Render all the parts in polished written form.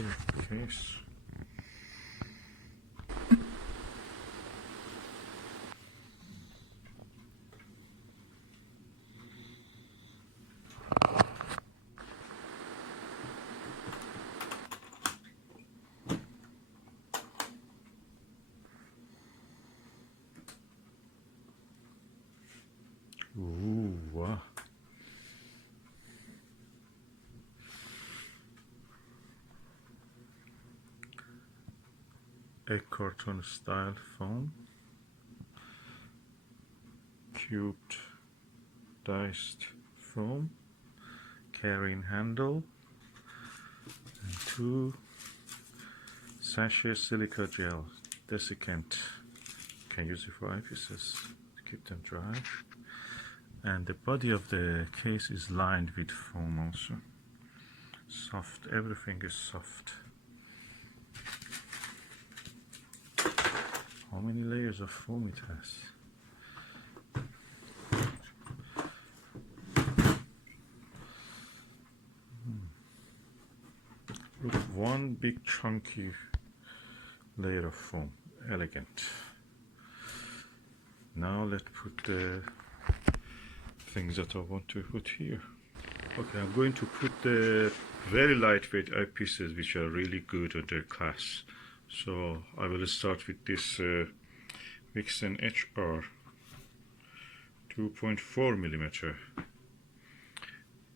another case. Ooh, wow. A carton style foam, cubed diced foam, carrying handle, and 2 sachet silica gel desiccant. You can use it for eyepieces to keep them dry. And the body of the case is lined with foam also. Soft, everything is soft. How many layers of foam it has? Look, one big chunky layer of foam, elegant. Now let's put the things that I want to put here. Okay, I'm going to put the very lightweight eyepieces which are really good at their class. So I will start with this Vixen HR 2.4 millimeter.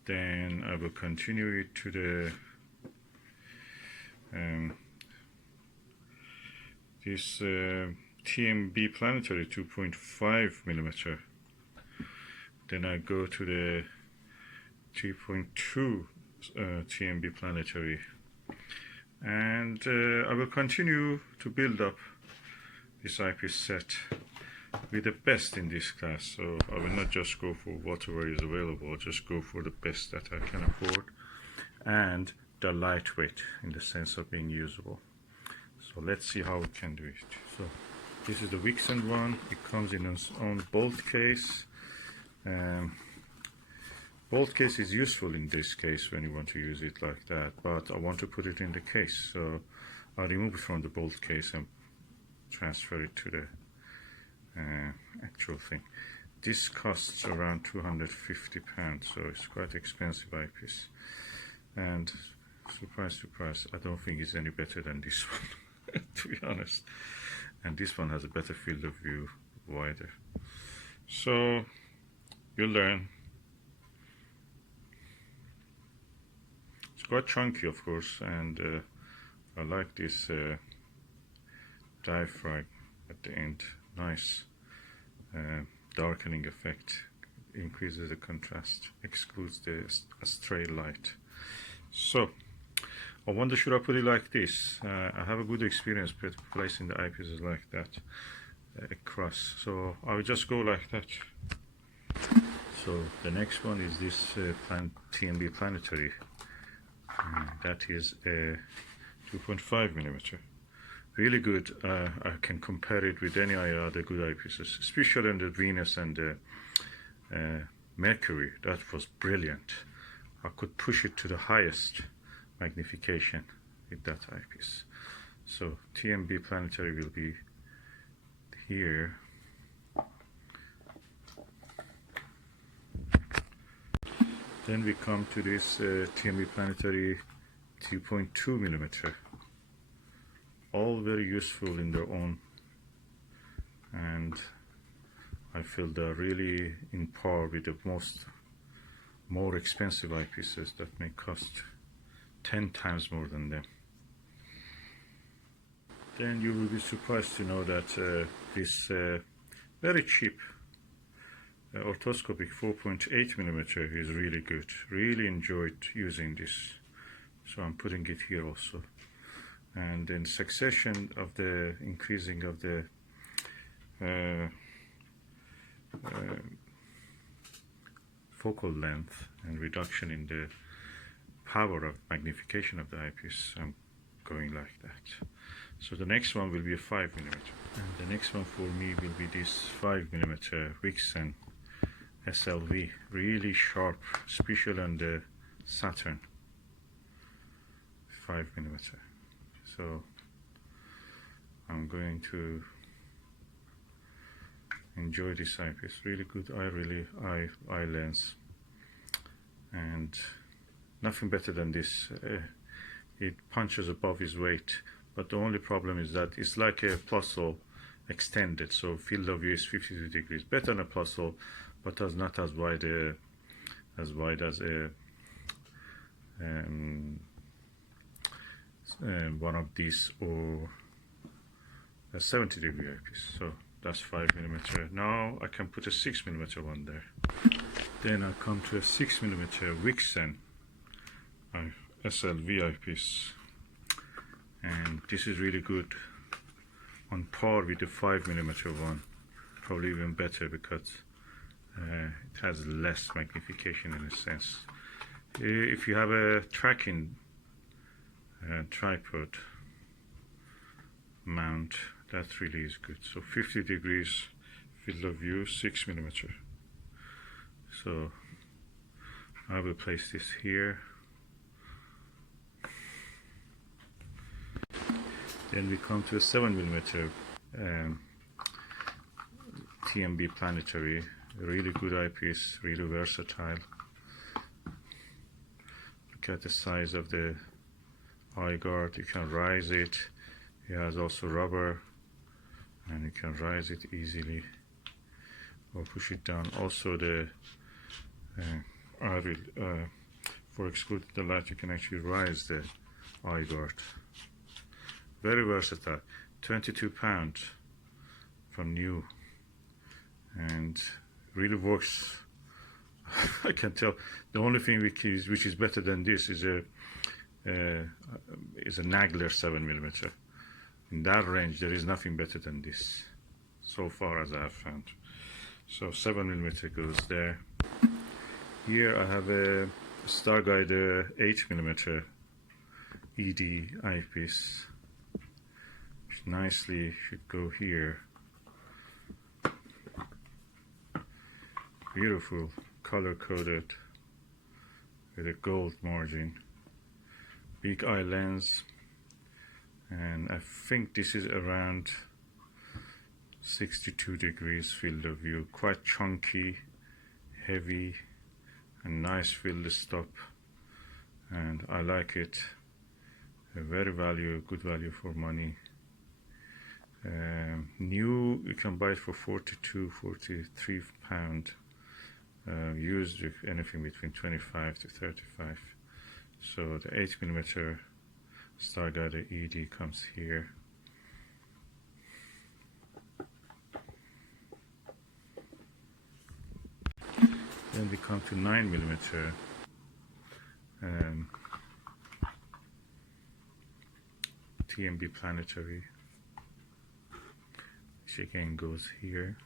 Then I will continue it to the this TMB Planetary 2.5 millimeter. Then I go to the 3.2 TMB Planetary, and I will continue to build up this eyepiece set with the best in this class. So I will not just go for whatever is available, I'll just go for the best that I can afford, and the lightweight in the sense of being usable. So let's see how we can do it. So this is the Vixen one. It comes in its own bolt case. Bolt case is useful in this case when you want to use it like that, but I want to put it in the case, so I'll remove it from the bolt case and transfer it to the actual thing. This costs around £250, so it's quite expensive eyepiece, and surprise surprise, I don't think it's any better than this one to be honest, and this one has a better field of view, wider. So you'll learn. It's quite chunky, of course, and I like this diaphragm at the end. Nice darkening effect, increases the contrast, excludes the stray light. So I wonder, should I put it like this? I have a good experience placing the eyepieces like that across, so I will just go like that. So the next one is this TMB Planetary. That is a 2.5 millimeter. Really good. I can compare it with any other good eyepieces, especially on the Venus and the Mercury. That was brilliant. I could push it to the highest magnification with that eyepiece. So TMB Planetary will be here. Then we come to this TMB Planetary 2.2 millimeter. All very useful in their own, and I feel they're really in par with the more expensive eyepieces that may cost 10 times more than them. Then you will be surprised to know that this very cheap orthoscopic 4.8 millimeter is really good. Really enjoyed using this, so I'm putting it here also. And in succession of the increasing of the focal length and reduction in the power of magnification of the eyepiece, I'm going like that. So the next one will be a 5 millimeter, and the next one for me will be this 5 millimeter Vixen SLV. Really sharp, especially on the Saturn. 5mm. So I'm going to enjoy this eyepiece. Really good eye lens, and nothing better than this. It punches above his weight, but the only problem is that it's like a Plossl extended, so field of view is 52 degrees, better than a Plossl, but not as wide as a one of these, or a 70-degree eyepiece. So that's 5mm. Now I can put a 6mm one there. Then I come to a 6mm Vixen SLV eyepiece, and this is really good, on par with the 5mm one, probably even better, because it has less magnification in a sense. If you have a tracking tripod mount, that really is good. So 50 degrees field of view, 6mm. So I will place this here. Then we come to a 7mm TMB Planetary, really good eyepiece, really versatile. Look at the size of the eye guard. You can rise it. It has also rubber, and you can rise it easily or push it down. Also the for excluding the light, you can actually rise the eye guard. Very versatile. 22 pounds from new, and really works. I can tell. The only thing which is better than this is a Nagler 7mm. In that range, there is nothing better than this, so far as I have found. So 7mm goes there. Here I have a Starguider 8mm ED eyepiece, which nicely should go here. Beautiful, color coded with a gold margin. Big eye lens, and I think this is around 62 degrees field of view. Quite chunky, heavy, and nice field stop, and I like it. A very good value for money. New, you can buy it for 43 pound. Used with anything between 25 to 35. So the 8mm Starguider ED comes here. Then we come to 9mm TMB Planetary, which again goes here.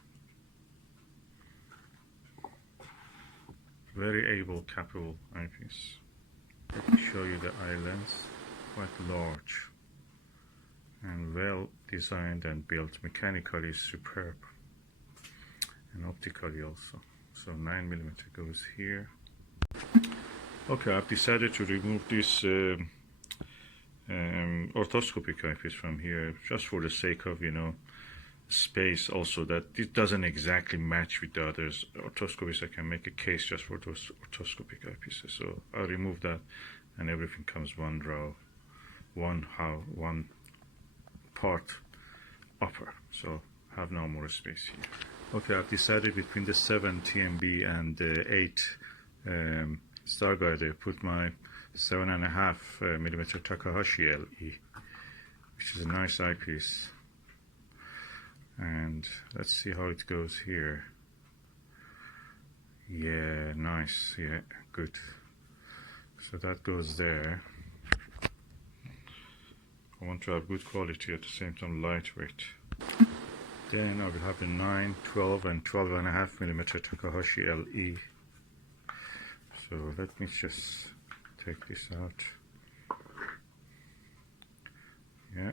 Very capable eyepiece. Let me show you the eye lens. Quite large and well designed and built. Mechanically superb, and optically also. So 9mm goes here. Okay, I've decided to remove this orthoscopic eyepiece from here, just for the sake of, space. Also, that it doesn't exactly match with the others orthoscopies. I can make a case just for those orthoscopic eyepieces. So I'll remove that, and everything comes one row, one part upper. So have no more space here. Okay, I've decided between the 7 TMB and the 8 Starguider. Put my 7.5mm Takahashi LE, which is a nice eyepiece. And let's see how it goes here. Yeah, nice. Yeah, good. So that goes there. I want to have good quality, at the same time lightweight. Then I will have the 9, 12 and 12.5mm Takahashi LE. So let me just take this out. Yeah.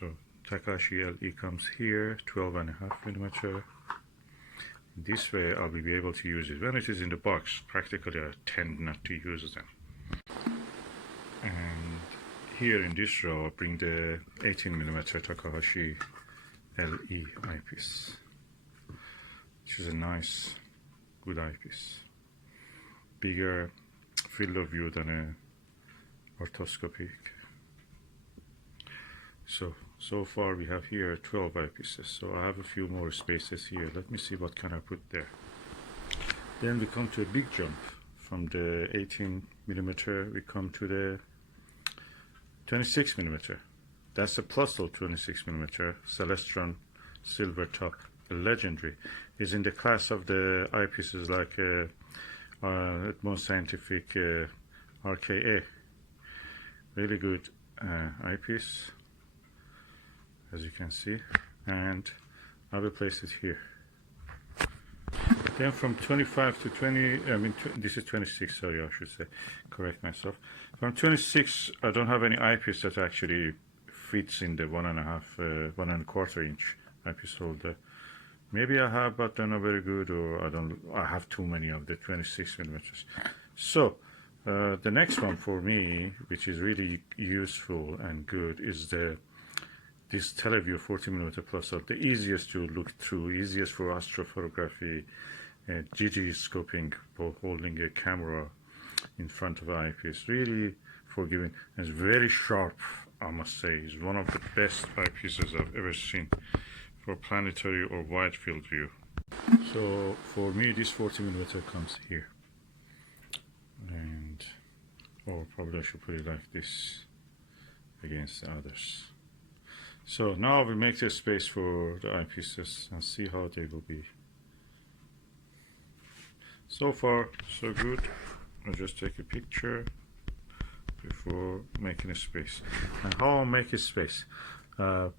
So Takahashi LE comes here, 12.5mm. This way I will be able to use it. When it is in the box, practically I tend not to use them. And here in this row I bring the 18mm Takahashi LE eyepiece, which is a nice, good eyepiece. Bigger field of view than a orthoscopic. So far we have here 12 eyepieces, so I have a few more spaces here. Let me see what can I put there. Then we come to a big jump. From the 18mm we come to the 26mm. That's a Plossl 26mm Celestron Silvertop, a legendary. Is in the class of the eyepieces like Atmos Scientific RKA. Really good eyepiece, as you can see, and I will place it here. Then from 25 to 20, this is 26, sorry, I should say, correct myself. From 26, I don't have any eyepiece that actually fits in the 1.25 inch eyepiece holder. Maybe I have, but they're not very good, or I have too many of the 26mm. So, the next one for me, which is really useful and good, is this Televue 40mm Plossl, the easiest to look through, easiest for astrophotography, GG scoping, for holding a camera in front of an eyepiece. Really forgiving, and it's very sharp, I must say. It's one of the best eyepieces I've ever seen for planetary or wide field view. So for me, this 40mm comes here, and or probably I should put it like this against the others. So now we make the space for the eyepieces and see how they will be. So far, so good. I'll just take a picture before making a space. And how I'll make a space?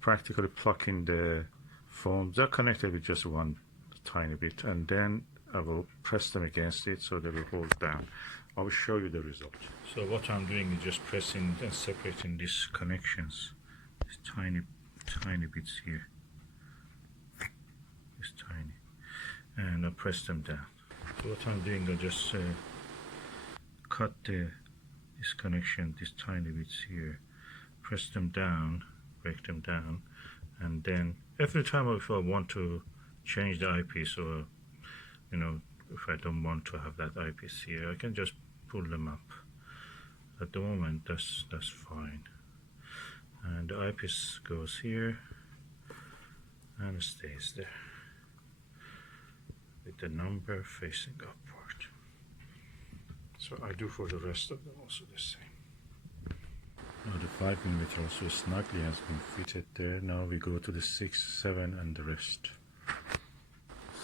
Practically plucking the foams. They're connected with just one tiny bit, and then I will press them against it so they will hold down. I will show you the result. So what I'm doing is just pressing and separating these connections, these tiny bits here, this tiny, and I press them down. So what I'm doing, I just cut this connection, these tiny bits here, press them down, break them down, and then every time if I want to change the eyepiece, or if I don't want to have that eyepiece here, I can just pull them up. At the moment, that's fine. And the eyepiece goes here and stays there with the number facing upward. So I do for the rest of them also the same. Now the 5mm also snugly has been fitted there. Now we go to the 6, 7 and the rest.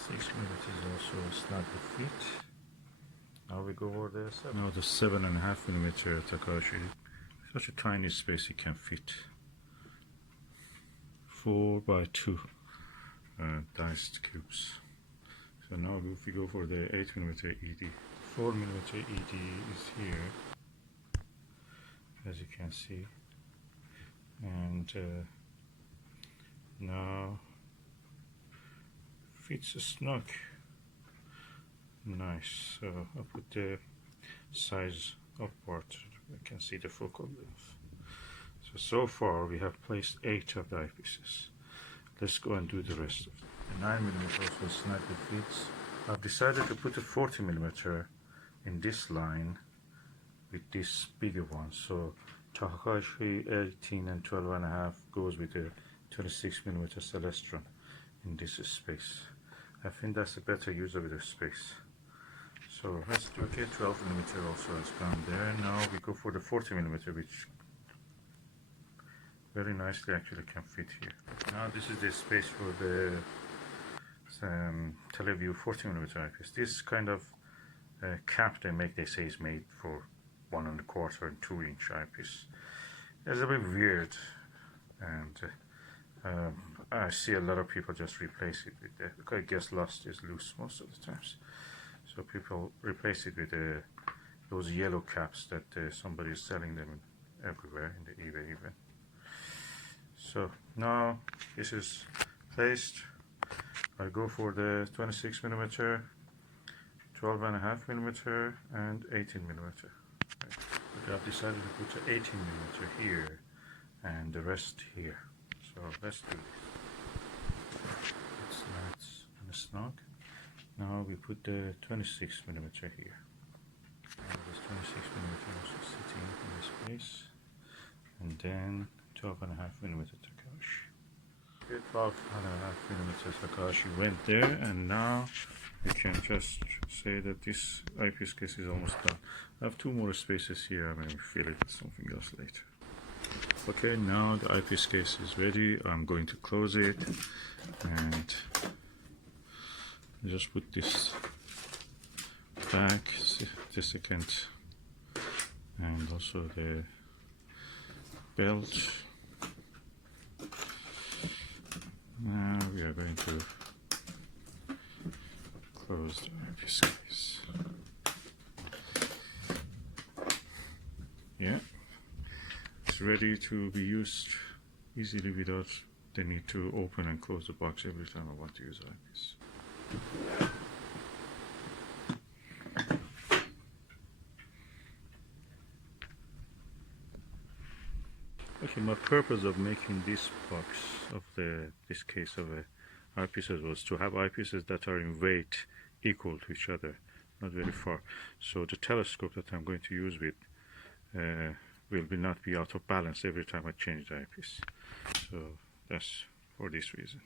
6mm is also snugly fit. Now we go over the 7. Now the 7.5mm Takahashi. Such a tiny space it can fit. 4x2 diced cubes. So now if we go for the 8mm ED, 4mm ED is here, as you can see, and now fits snug. Nice. So I'll put the size upward. You can see the focal length. So far we have placed 8 of the eyepieces. Let's go and do the rest of them. The 9mm also snugly fits. I've decided to put a 40mm in this line with this bigger one. So Takahashi 18 and 12.5 goes with the 26mm Celestron in this space. I think that's a better use of the space. So let's do it. Okay, 12mm also has gone there. Now we go for the 40mm, which very nicely actually can fit here. Now this is the space for the Televue 40mm eyepiece. This kind of cap they make, they say, is made for 1.25 and 2 inch eyepiece. It's a bit weird, and I see a lot of people just replace it with the, because I guess lost is loose most of the times. So people replace it with those yellow caps that somebody is selling them everywhere in the eBay even. So now this is placed. I go for the 26mm, 12.5mm and 18mm. But I've decided to put an 18mm here and the rest here. So let's do this. It's nice and snug. Now we put the 26mm here. Now this 26mm also sitting in this place. And then 12.5mm Takahashi. 12.5mm Takahashi went there, and now we can just say that this eyepiece case is almost done. I have 2 more spaces here. I may fill it with something else later. Okay, now the eyepiece case is ready. I'm going to close it and just put this back, the second, and also the belt. Now we are going to close the eyepiece case. Yeah, it's ready to be used easily without the need to open and close the box every time I want to use eyepiece. Okay, my purpose of making this box of this case of eyepieces was to have eyepieces that are in weight equal to each other, not very far. So the telescope that I'm going to use with will not be out of balance every time I change the eyepiece. So that's for this reason.